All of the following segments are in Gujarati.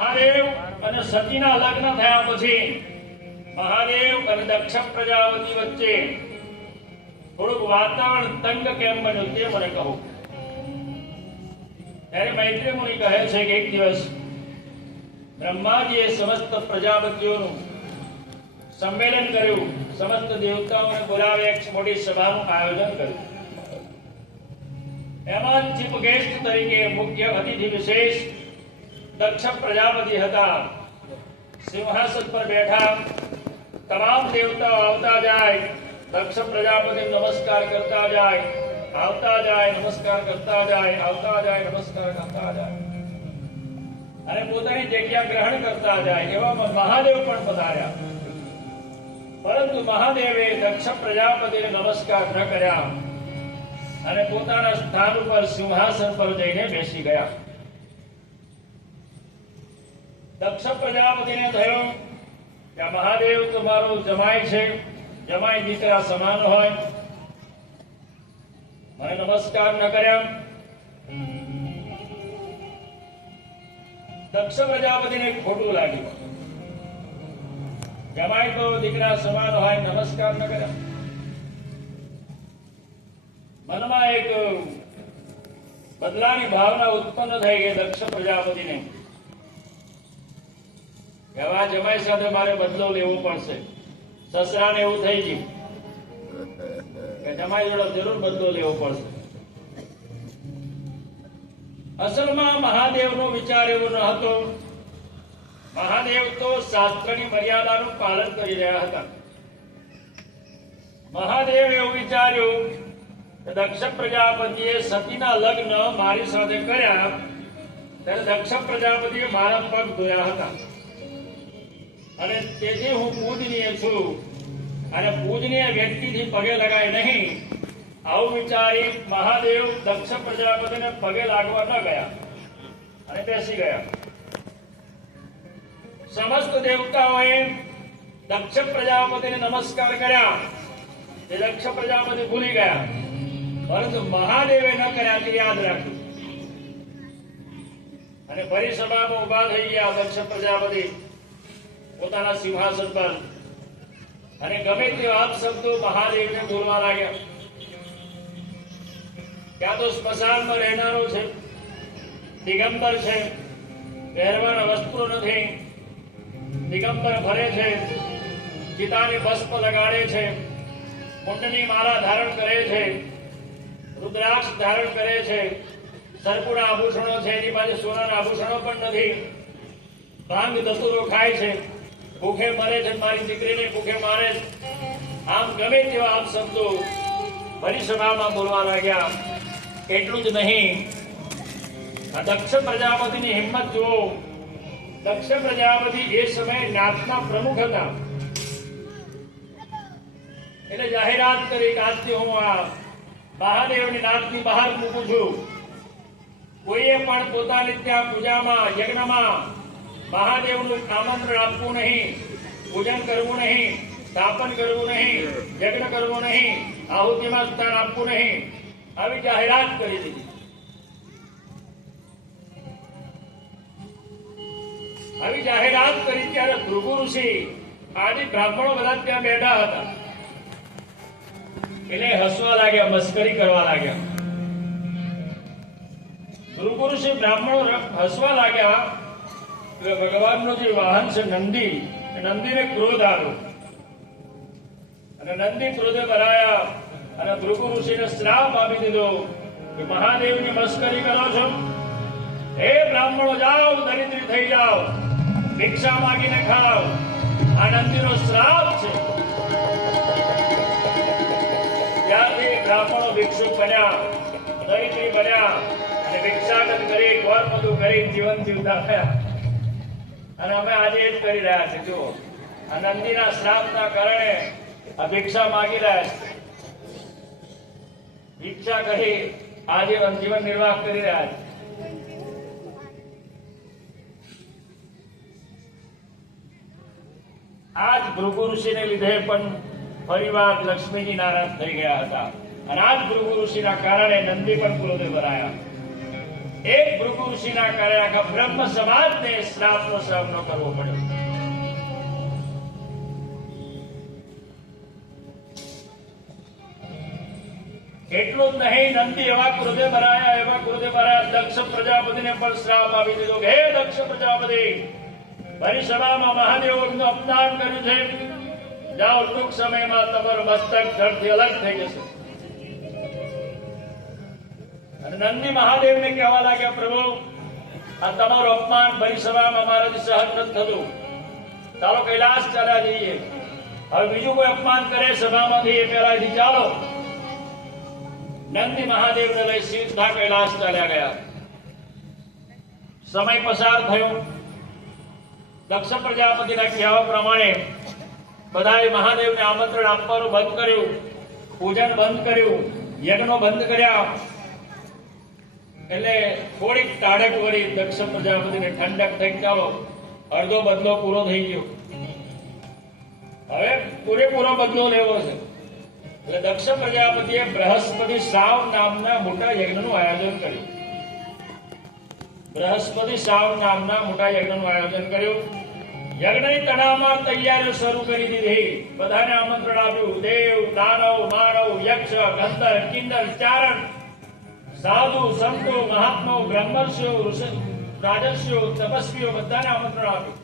મહાદેવ અને સતીના લગ્ન થયા પછી મહાદેવ અને દક્ષ પ્રજાપતિ વચ્ચે થોડુંક વાતાવરણ તંગ કેમ બન્યું તે મને કહો. ત્યારે મૈત્રી મુનિ કહે છે કે એક દિવસ બ્રહ્માજીએ સમસ્ત પ્રજાપતિઓનું સંમેલન કર્યું, સમસ્ત દેવતાઓને બોલાવી એક મોટી સભાનું આયોજન કર્યું. એમાં ચીફ ગેસ્ટ તરીકે મુખ્ય અતિથિ વિશેષ દક્ષ પ્રજાપતિ હતા. સિંહાસન પર બેઠા તમામ દેવતાઓ આવતા જાય, દક્ષ પ્રજાપતિ નમસ્કાર કરતા જાય, આવતા જાય, નમસ્કાર કરતા જાય, આવતા જાય, નમસ્કાર કરતા જાય અને પોતાની જગ્યા ગ્રહણ કરતા જાય. એવામાં મહાદેવ પણ પધાર્યા, પરંતુ મહાદેવે દક્ષ પ્રજાપતિને નમસ્કાર ન કર્યા અને પોતાના સ્થાન ઉપર સિંહાસન પર જઈને બેસી ગયા. દક્ષ પ્રજાપતિને થયું કે મહાદેવ તો મારો જમાઈ છે, જમાઈ દીકરા સમાન હોય, મને નમસ્કાર ન કર્યા. દક્ષ પ્રજાપતિને ખોટું લાગ્યું, જમાઈ તો દીકરા સમાન હોય, નમસ્કાર ન કર્યા. મનમાં એક બદલાની ભાવના ઉત્પન્ન થઈ ગઈ દક્ષ પ્રજાપતિને. આ જમાઈ સાથે મારે બદલો લેવો પડશે. સસરાને એવું થઈ ગયું કે જમાઈ જોડે જરૂર બદલો લેવો પડશે. અસલમાં મહાદેવનો વિચાર એવો ન હતો. મહાદેવ તો શાસ્ત્રની મર્યાદાનું પાલન કરી રહ્યા હતા. મહાદેવ એવું વિચાર્યું કે દક્ષ પ્રજાપતિએ સતીના લગ્ન મારી સાથે કર્યા ત્યારે દક્ષ પ્રજાપતિએ મારા પગ ધોયા હતા અને તેથી હું પૂજનીય છું અને પૂજનીય વ્યક્તિથી પગે લગાય નહીં, આવું વિચારી મહાદેવ દક્ષ પ્રજાપતિને પગે લાગવા ન ગયા અને બેસી ગયા. સમસ્ત દેવતાઓએ દક્ષ પ્રજાપતિને નમસ્કાર કર્યા, તે દક્ષ પ્રજાપતિ ભૂલી ગયા, પરંતુ મહાદેવે ન કર્યા તે યાદ રાખ્યું અને ફરી સભામાં ઉભા થઈ ગયા દક્ષ પ્રજાપતિ પોતાના સિંહાસન પર અને ગમે તેવા અપશબ્દો મહાદેવને બોલવા લાગ્યા. ક્યાં તો સ્મશાનમાં રહેનારો છે, દિગંબર છે, પહેરવાના વસ્ત્રો નથી, દિગંબર ફરે છે, પિતાને ભસ્મ લગાડે છે, મુંડની માળા ધારણ કરે છે, રુદ્રાક્ષ ધારણ કરે છે, સરપુડા આભૂષણો છે, એની પાસે સોનાના આભૂષણો પણ નથી, ભાંગ દતુરો ખાય છે, ભૂખે મરે છે, મારી દીકરીને ભૂખે મારે. આમ ગમે તેવા આપ શબ્દો પરિસભામાં બોલવા લાગ્યા. એટલું જ નહીં, દક્ષ પ્રજાપતિની હિંમત જુઓ. દક્ષ પ્રજાપતિ એ સમયે નાથના પ્રમુખ હતા. એટલે જાહેરાત કરી કે આજથી હું આ મહાદેવની નાથની બહાર મૂકું છું. કોઈએ પણ પોતાની ત્યાં પૂજામાં, યજ્ઞમાં મહાદેવનું આમંત્રણ આપવું નહીં, પૂજન કરવું નહીં, સ્થાપન કરવું નહીં, યજ્ઞ કરવું નહીં, આહુતિમાં સ્થાન આપવું નહીં, આવી જાહેરાત કરી દીધી. આવી જાહેરાત કરી ત્યારે ભૃગુ ઋષિ આદિ બ્રાહ્મણો બધા ત્યાં બેઠા હતા. એટલે હસવા લાગ્યા, મસ્કરી કરવા લાગ્યા. ભૃગુ ઋષિ બ્રાહ્મણો હસવા લાગ્યા. ભગવાનનો જે વાહન છે નંદી, નંદીને ક્રોધ આવ્યો અને નંદી ક્રોધે ભરાયા અને ભૃગુ ઋષિને શ્રાપ આપી દીધો કે મહાદેવની મસ્કરી કરો છો, હે બ્રાહ્મણો જાઓ, દરિદ્રી થઈ જાઓ, ભિક્ષા માંગીને ખાઓ, આ નંદીનો શ્રાપ છે. ત્યારથી બ્રાહ્મણો ભિક્ષુક બન્યા, દરિદ્રી બન્યા અને ભિક્ષાટન કરી, ઘર બધું કરી જીવન જીવતા થયા. અને અમે આજે એ જ કરી રહ્યા છીએ. જુઓ, આ નંદીના શ્રાપના કારણે આ ભિક્ષા માંગી રહ્યા છે, ભિક્ષા કરી આજીવન જીવન નિર્વાહ કરી રહ્યા છે. આજ ભૃગુ ઋષિને લીધે પણ ફરીવાર લક્ષ્મીજી નારાજ થઈ ગયા હતા અને આજ ભૃગુ ઋષિના કારણે નંદી પણ ક્રોધે ભરાયા. એક ભૃગુ ઋષિના કારણે આખા બ્રહ્મ સમાજને શ્રાપનો સામનો કરવો પડ્યો. એટલું જ નહીં, નંદી એવા ક્રોધે ભરાયા, દક્ષ પ્રજાપતિને પણ શ્રાપ આપી દીધો કે હે દક્ષ પ્રજાપતિ, મારી સભામાં મહાદેવનું અપમાન કર્યું છે, જાઓ ટૂંક સમયમાં તમારું મસ્તક ધરથી અલગ થઈ જશે. અને નંદી મહાદેવને કહેવા લાગ્યા, પ્રભુ આ તમારું અપમાન ભરી સભામાં મારાથી સહન નથી થતું, ચાલો કૈલાસ ચાલ્યા જઈએ. હવે બીજું કોઈ અપમાન કરે સભામાંથી એ પહેલાથી ચાલો. નંદી મહાદેવને લઈ સીધા કૈલાસ ચાલ્યા ગયા. સમય પસાર થયો. દક્ષ પ્રજાપતિના કહેવા પ્રમાણે બધાએ મહાદેવને આમંત્રણ આપવાનું બંધ કર્યું, પૂજન બંધ કર્યું, યજ્ઞો બંધ કર્યા. એટલે થોડીક ટાઢક વળી દક્ષ પ્રજાપતિને ઠંડક થઈ, ચાલો અડધો બદલો પૂરો થઈ ગયો, હવે પૂરેપૂરો બદલો લેવો છે. એટલે દક્ષ પ્રજાપતિએ બૃહસ્પતિ સાવ નામના મોટા યજ્ઞનું આયોજન કર્યું. બૃહસ્પતિ સાવ નામના મોટા યજ્ઞનું આયોજન કર્યું. યજ્ઞની તડામાર તૈયારીઓ શરૂ કરી દીધી. બધાને આમંત્રણ આપ્યું. દેવ, દાનવ, માનવ, યક્ષ, ગંધર્વ, કિન્નર, ચારણ, સાધુ, સંતો, મહાત્માઓ, બ્રહ્મર્ષિઓ, રાજર્ષિઓ, તપસ્વીઓ બધાને આમંત્રણ આપ્યું.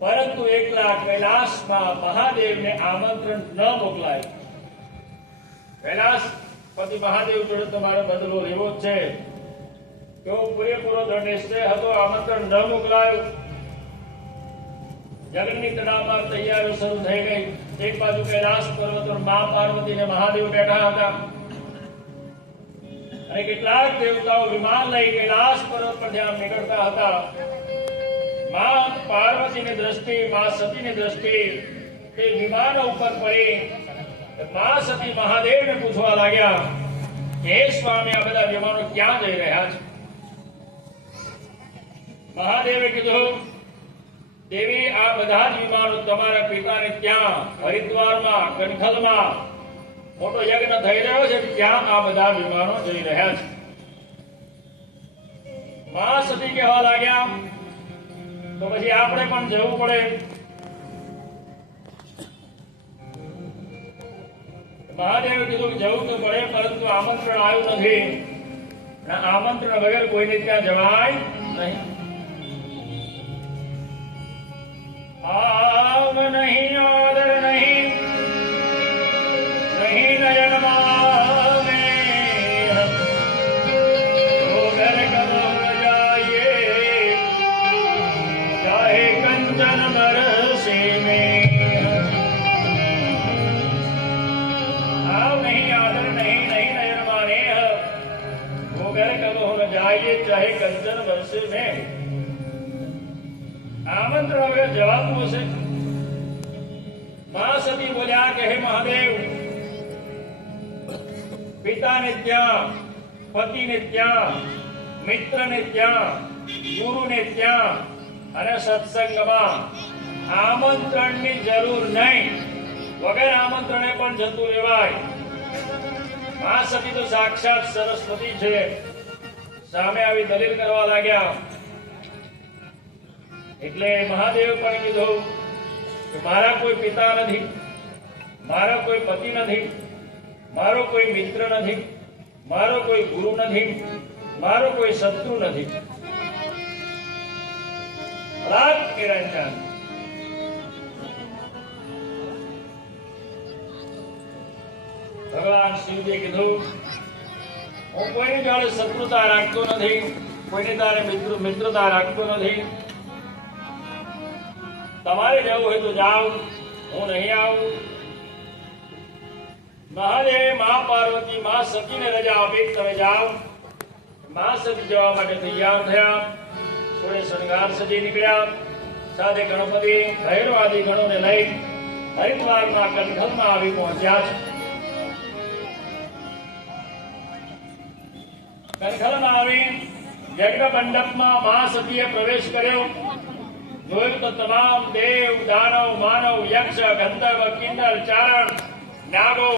પરંતુ એકલા કૈલાસમાં મહાદેવને આમંત્રણ ન મોકલાય. કૈલાસપતિ મહાદેવ જોડે તમારે બદલો લેવો જ છે. તેઓ પૂરેપૂરો દ્રઢ નિશ્ચય હતો, આમંત્રણ ન મોકલાયું. યજ્ઞની તડામાર તૈયારીઓ શરૂ થઈ ગઈ. એક બાજુ કૈલાસ પર્વત પર મા પાર્વતી અને મહાદેવ બેઠા હતા, અને કેટલાક દેવતાઓ વિમાન લઈ કૈલાસ પર્વત પર ધ્યાન નીકળતા હતા. માં પાર્વતીની દ્રષ્ટિ, માં સતીની દ્રષ્ટિ એ વિમાન ઉપર પડી. માં સતી મહાદેવને પૂછવા લાગ્યા, હે સ્વામી, આ બધા વિમાનો ક્યાં જઈ રહ્યા છે? મહાદેવે કીધું, દેવી, આ બધા જ વિમાનો તમારા પિતાને ત્યાં હરિદ્વારમાં, કનખલમાં મોટો યજ્ઞ થઈ રહ્યો છે, ત્યાં આ બધા વિમાનો જઈ રહ્યા છે. માં સતી કહેવા લાગ્યા, તો પછી આપણે પણ જવું પડે. મહાદેવે કીધું કે જવું તો પડે, પરંતુ આમંત્રણ આવ્યું નથી, આમંત્રણ વગર કોઈને ત્યાં જવાય નહીં. આવ નહીં, આદર નહીં, નહીં નયનમાં ઘર કરો જાઈએ, ચાહે કંચન બરસે મેં. આવ નહીં, આદર નહીં, નહીં નયનમાં वो घर करो न जाइए, चाहे कंचन बरसे में. આમંત્રણ વગર જવાતું હશે. મા સતી બોલ્યા કે હે મહાદેવ, પિતાને ત્યાં, પતિને ત્યાં, મિત્રને ત્યાં, ગુરુને ત્યાં અને સત્સંગમાં આમંત્રણની જરૂર નહીં. વગર આમંત્રણે પણ જતું રહેવાય. મા સતી તો સાક્ષાત સરસ્વતી છે. સામે આવી દલીલ કરવા લાગ્યા. એટલે મહાદેવ પણ કીધું કે મારા કોઈ પિતા નથી, મારા કોઈ પતિ નથી, મારો કોઈ મિત્ર નથી, મારો કોઈ ગુરુ નથી, મારો કોઈ શત્રુ નથી. ભગવાન શિવજીએ કીધું, હું કોઈની જોડે શત્રુતા રાખતો નથી, કોઈની તારે મિત્રતા રાખતો નથી. તમારે જવું હોય તો જાઓ, હું નહીં આવું. મહાદેવે મા પાર્વતી, મા સતીને રજા આપી, તમે જાઓ. મા સતી જવા માટે તૈયાર થયા. થોડે શણગાર સજી નીકળ્યા. સાથે ગણપતિ, ભૈરવ આદિ ગણોને લઈ હરિદ્વારમાં કનખલમાં આવી પહોંચ્યા છે. કનખલમાં આવી યજ્ઞ મંડપમાં મા સતીએ પ્રવેશ કર્યો. જોયું તો તમામ દેવ, દાનવ, માનવ, યક્ષ, ગંધર્વ, કિન્નર, ચારણ, નાગો